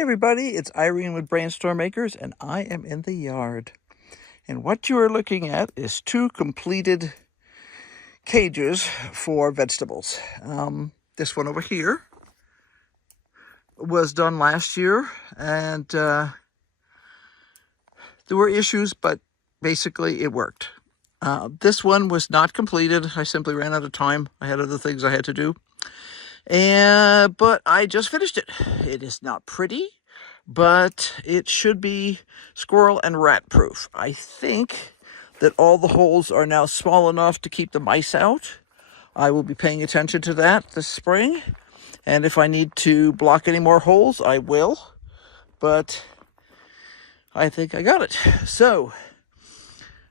Hey everybody, it's Irene with BrainStormAcres, and I am in the yard. And what you are looking at is two completed cages for vegetables. This one over here was done last year, and there were issues, but basically it worked. This one was not completed. I simply ran out of time. I had other things I had to do. But I just finished it. It is not pretty, but it should be squirrel and rat proof. I think that all the holes are now small enough to keep the mice out. I will be paying attention to that this spring. And if I need to block any more holes, I will. But I think I got it. So,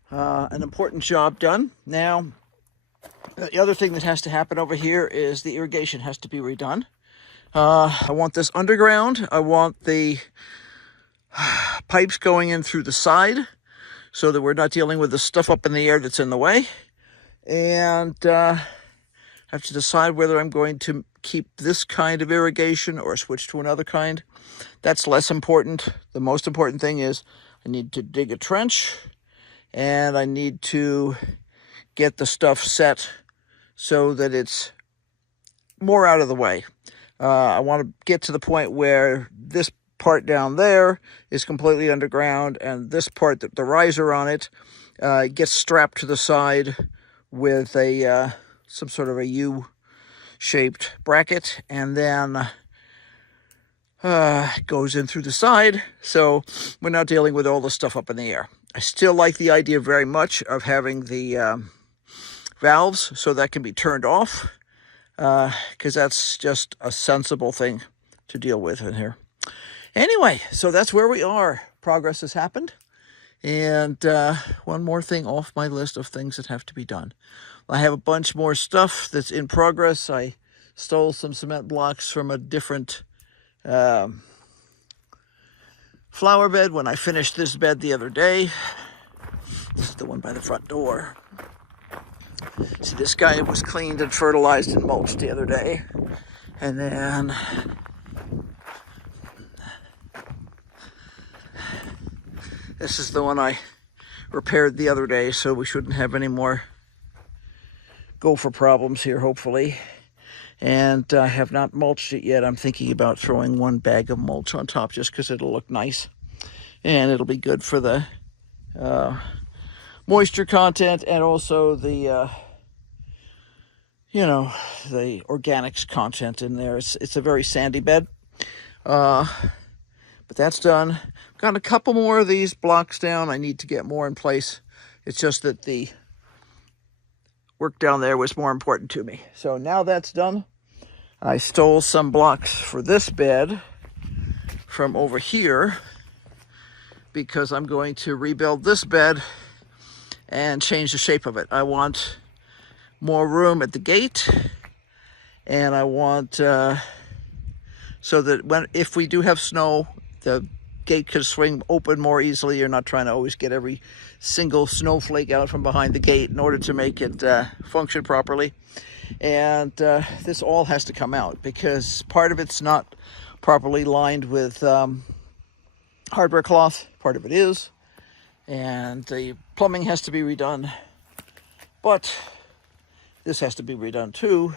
an important job done. Now, the other thing that has to happen over here is the irrigation has to be redone. I want this underground. I want the pipes going in through the side so that we're not dealing with the stuff up in the air that's in the way. And I have to decide whether I'm going to keep this kind of irrigation or switch to another kind. That's less important. The most important thing is I need to dig a trench and I need to get the stuff set so that it's more out of the way. I want to get to the point where this part down there is completely underground, and this part, the riser on it, gets strapped to the side with a some sort of a U-shaped bracket, and then goes in through the side, so we're not dealing with all the stuff up in the air. I still like the idea very much of having the valves so that can be turned off, because that's just a sensible thing to deal with in here. Anyway, so that's where we are. Progress has happened. And one more thing off my list of things that have to be done. I have a bunch more stuff that's in progress. I stole some cement blocks from a different flower bed when I finished this bed the other day. This is the one by the front door. See, this guy was cleaned and fertilized and mulched the other day. And then this is the one I repaired the other day, so we shouldn't have any more gopher problems here, hopefully. And I have not mulched it yet. I'm thinking about throwing one bag of mulch on top just because it'll look nice. And it'll be good for the moisture content and also the the organics content in there. It's a very sandy bed, but that's done. Got a couple more of these blocks down. I need to get more in place. It's just that the work down there was more important to me. So now that's done. I stole some blocks for this bed from over here because I'm going to rebuild this bed and change the shape of it. I want more room at the gate, and I want so that if we do have snow, the gate could swing open more easily. You're not trying to always get every single snowflake out from behind the gate in order to make it function properly. And this all has to come out because part of it's not properly lined with hardware cloth. Part of it is, and the plumbing has to be redone, but this has to be redone too.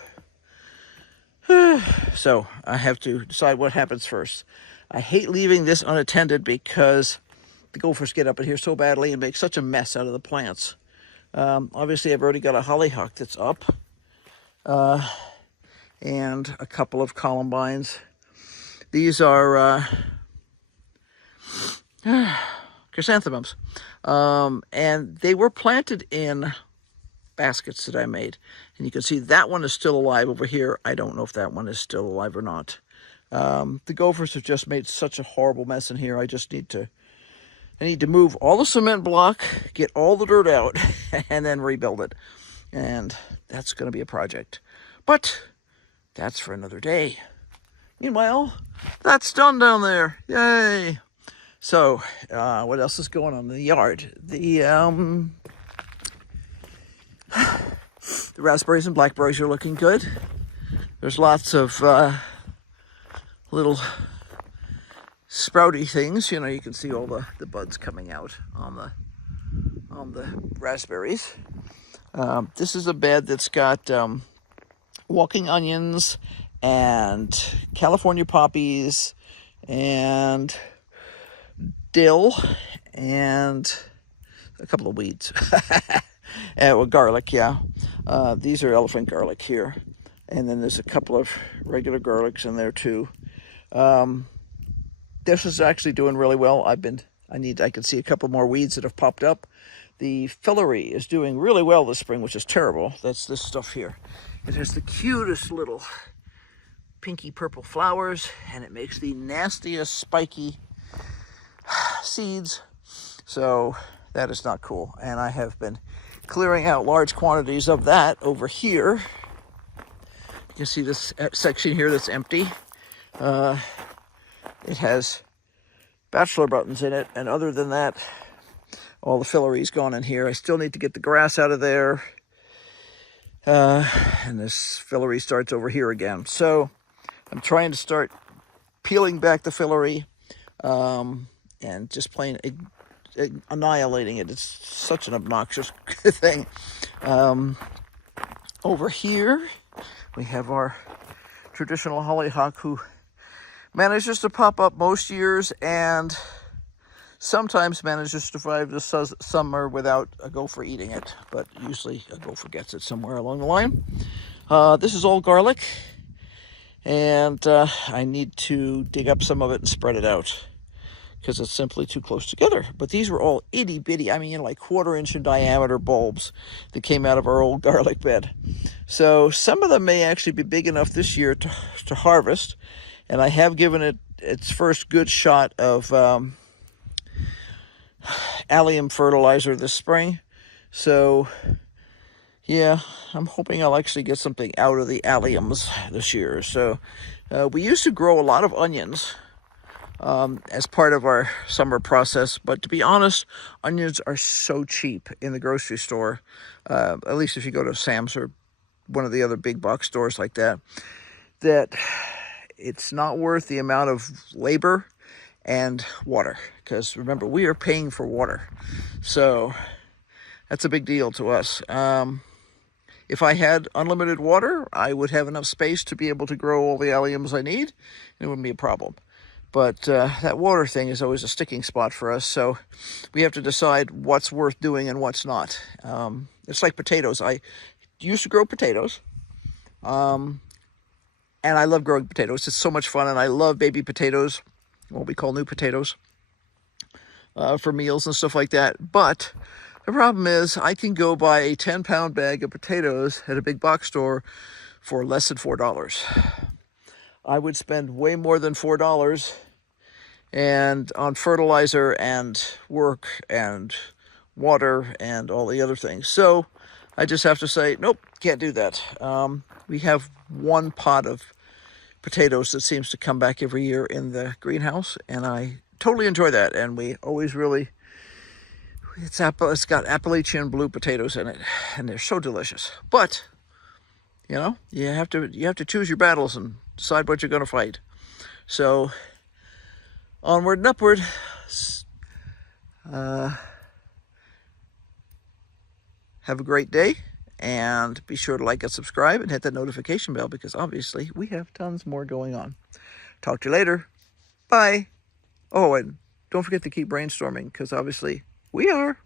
So I have to decide what happens first. I hate leaving this unattended because the gophers get up in here so badly and make such a mess out of the plants. Obviously, I've already got a hollyhock that's up, and a couple of columbines. These are chrysanthemums, and they were planted in baskets that I made, and you can see that one is still alive over here. I don't know if that one is still alive or not. The gophers have just made such a horrible mess in here. I need to move all the cement block, get all the dirt out, and then rebuild it. And that's going to be a project. But that's for another day. Meanwhile, that's done down there. Yay! So, what else is going on in the yard? The raspberries and blackberries are looking good. There's lots of little sprouty things. You know, you can see all the buds coming out on the raspberries. This is a bed that's got walking onions and California poppies and dill and a couple of weeds. Well, garlic, yeah. These are elephant garlic here. And then there's a couple of regular garlics in there too. This is actually doing really well. I can see a couple more weeds that have popped up. The celery is doing really well this spring, which is terrible. That's this stuff here. It has the cutest little pinky purple flowers, and it makes the nastiest spiky seeds. So that is not cool. And I have been clearing out large quantities of that over here. You can see this section here that's empty. It has bachelor buttons in it, and other than that, all the fillery's gone in here. I still need to get the grass out of there. And this fillery starts over here again. So I'm trying to start peeling back the fillery and just plain annihilating it. It's such an obnoxious thing. Over here, we have our traditional hollyhock who manages to pop up most years and sometimes manages to survive the summer without a gopher eating it, but usually a gopher gets it somewhere along the line. This is all garlic, and I need to dig up some of it and spread it out because it's simply too close together. But these were all itty bitty, I mean, like 1/4 inch in diameter bulbs that came out of our old garlic bed. So some of them may actually be big enough this year to harvest, and I have given it its first good shot of allium fertilizer this spring. So yeah, I'm hoping I'll actually get something out of the alliums this year. So we used to grow a lot of onions as part of our summer process, but to be honest, onions are so cheap in the grocery store, at least if you go to Sam's or one of the other big box stores like that, that it's not worth the amount of labor and water, because remember, we are paying for water, so that's a big deal to us. If I had unlimited water, I would have enough space to be able to grow all the alliums I need, and it wouldn't be a problem. But that water thing is always a sticking spot for us, so we have to decide what's worth doing and what's not. It's like potatoes. I used to grow potatoes, and I love growing potatoes. It's so much fun, and I love baby potatoes, what we call new potatoes, for meals and stuff like that. But the problem is I can go buy a 10-pound bag of potatoes at a big box store for less than $4. I would spend way more than $4 and on fertilizer and work and water and all the other things. So I just have to say, nope, can't do that. We have one pot of potatoes that seems to come back every year in the greenhouse, and I totally enjoy that. And we always really, it's got Appalachian blue potatoes in it, and they're so delicious. But you know, you have to choose your battles and decide what you're going to fight. So onward and upward. Have a great day, and be sure to like and subscribe and hit that notification bell, because obviously we have tons more going on. Talk to you later. Bye. Oh, and don't forget to keep brainstorming, because obviously we are.